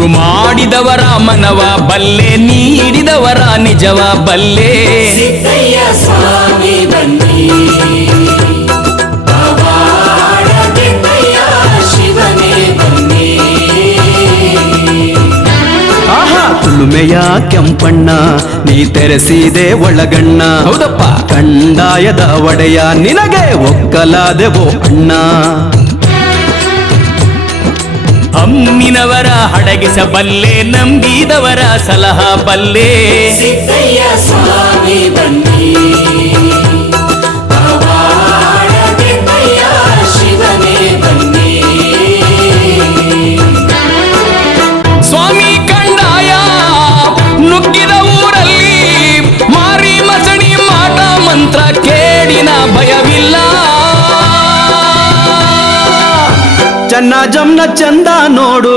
ಗುರು ಮಾಡಿದವರ ಮನವ ಬಲ್ಲೆ ನೀಡಿದವರ ನಿಜವ ಬಲ್ಲೆ. ಸಿದ್ದಯ್ಯ ಸ್ವಾಮಿ ಬನ್ನಿ. ತುಳುಮೆಯ ಕೆಂಪಣ್ಣ ನೀ ತೆರೆಸಿದೆ ಒಳಗಣ್ಣ. ಹೌದಪ್ಪ. ಕಂಡಾಯದ ಒಡೆಯ ನಿನಗೆ ಒಕ್ಕಲಾದೆವೋ ಅಣ್ಣ. ಅಮ್ಮಿನವರ ಹಡಗಿಸಬಲ್ಲೆ ನಂಬಿದವರ ಸಲಹ ಬಲ್ಲೆ. ಸ್ವಾಮಿ ಬನ್ನಿ. ಶಿವನೇ ಬನ್ನಿ ಸ್ವಾಮಿ ಕಂಡಾಯ ನುಗ್ಗಿದ ಊರಲ್ಲಿ ಮಾರಿ ಮಸಣಿ ಮಾಟ ಮಂತ್ರ ಕೇಡಿನ ಭಯವಿಲ್ಲ ಚೆನ್ನ ಜಮ್ನ ಚಂದ ನೋಡು